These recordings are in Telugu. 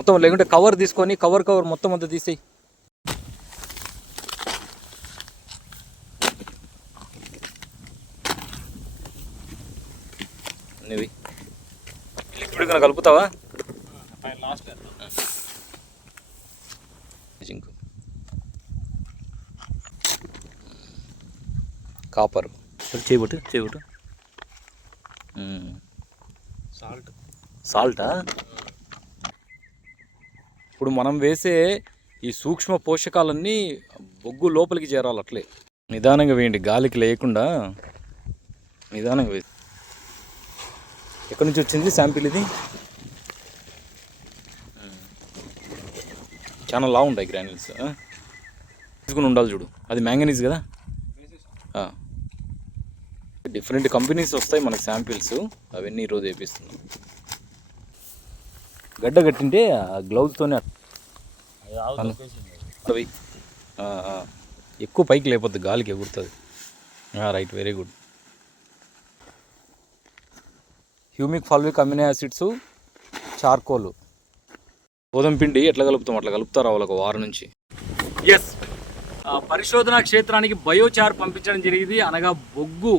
మొత్తం లేకుంటే కవర్ తీసుకొని కవర్ కవర్ మొత్తం అంతా తీసేయి. కనుక కలుపుతావా? Last zinc. కాపర్. చేయబట్టు చేయబట్టు సాల్ట్. సాల్టా? ఇప్పుడు మనం వేసే ఈ సూక్ష్మ పోషకాలన్నీ బొగ్గు లోపలికి చేరాలి అట్లే. నిదానంగా వేయండి గాలికి లేకుండా నిదానంగా వేసి. ఎక్కడి నుంచి వచ్చింది శాంపిల్ ఇది? చాలా లా ఉంటాయి గ్రాన్యూల్స్ తీసుకుని ఉండాలి చూడు. అది మ్యాంగనీస్ కదా? డిఫరెంట్ కంపెనీస్ వస్తాయి మనకి శాంపిల్స్ అవన్నీ ఈరోజు వేపిస్తున్నాం. గడ్డ కట్టింటే ఆ గ్లౌజ్తోనే అవి. ఎక్కువ పైకి లేకపోద్ది గాలికి ఎగురుతుంది. Right very good humic fulvic amino acids charcoal గోధుమ పిండి ఎట్లా కలుపుతాం? అట్లా కలుపుతారు వాళ్ళకి వారం నుంచి? ఎస్ పరిశోధన క్షేత్రానికి బయోచార్ పంపించడం జరిగింది. అనగా బొగ్గు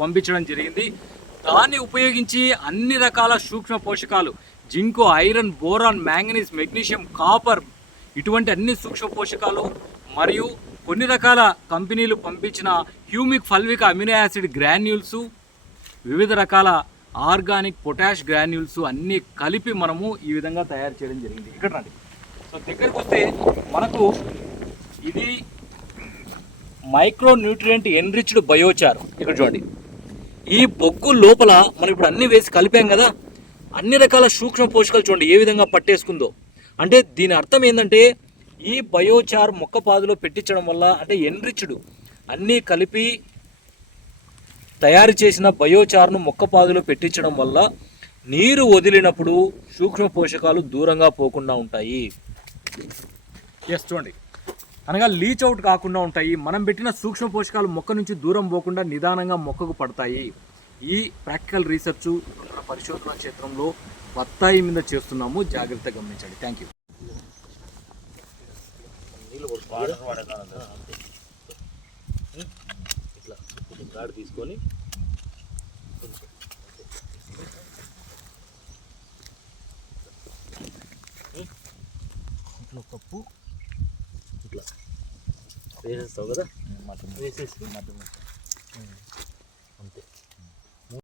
పంపించడం జరిగింది. దాన్ని ఉపయోగించి అన్ని రకాల సూక్ష్మ పోషకాలు zinc iron boron manganese magnesium copper ఇటువంటి అన్ని సూక్ష్మ పోషకాలు మరియు కొన్ని రకాల కంపెనీలు పంపించిన humic fulvic amino acid granules వివిధ రకాల ఆర్గానిక్ పొటాష్ గ్రాన్యూల్స్ అన్నీ కలిపి మనము ఈ విధంగా తయారు చేయడం జరిగింది. ఇక్కడ రండి. సో దగ్గరకు వస్తే మనకు ఇది మైక్రో న్యూట్రియంట్ ఎన్రిచ్డ్ బయోచార్. ఇక్కడ చూడండి. ఈ బొగ్గు లోపల మనం ఇప్పుడు అన్ని వేసి కలిపాం కదా అన్ని రకాల సూక్ష్మ పోషకాలు చూడండి ఏ విధంగా పట్టేసుకుందో. అంటే దీని అర్థం ఏంటంటే ఈ బయోచార్ మొక్క పాదులో పెట్టించడం వల్ల అంటే ఎన్రిచ్డ్ అన్నీ కలిపి తయారు చేసిన బయోచార్ను మొక్క పాదులో పెట్టించడం వల్ల నీరు వదిలినప్పుడు సూక్ష్మ పోషకాలు దూరంగా పోకుండా ఉంటాయి. ఎస్ చూడండి. అనగా లీచ్ అవుట్ కాకుండా ఉంటాయి. మనం పెట్టిన సూక్ష్మ పోషకాలు మొక్క నుంచి దూరం పోకుండా నిదానంగా మొక్కకు పడతాయి. ఈ ప్రాక్టికల్ రీసెర్చ్ పరిశోధన క్షేత్రంలో బత్తాయి మీద చేస్తున్నాము. జాగ్రత్తగా గమనించండి. థ్యాంక్ యూ ఇట్లా కొంచెం గాడి తీసుకొని ఇట్లా కప్పు ఇట్లా. వేసేస్తావు కదా? వేసేసి.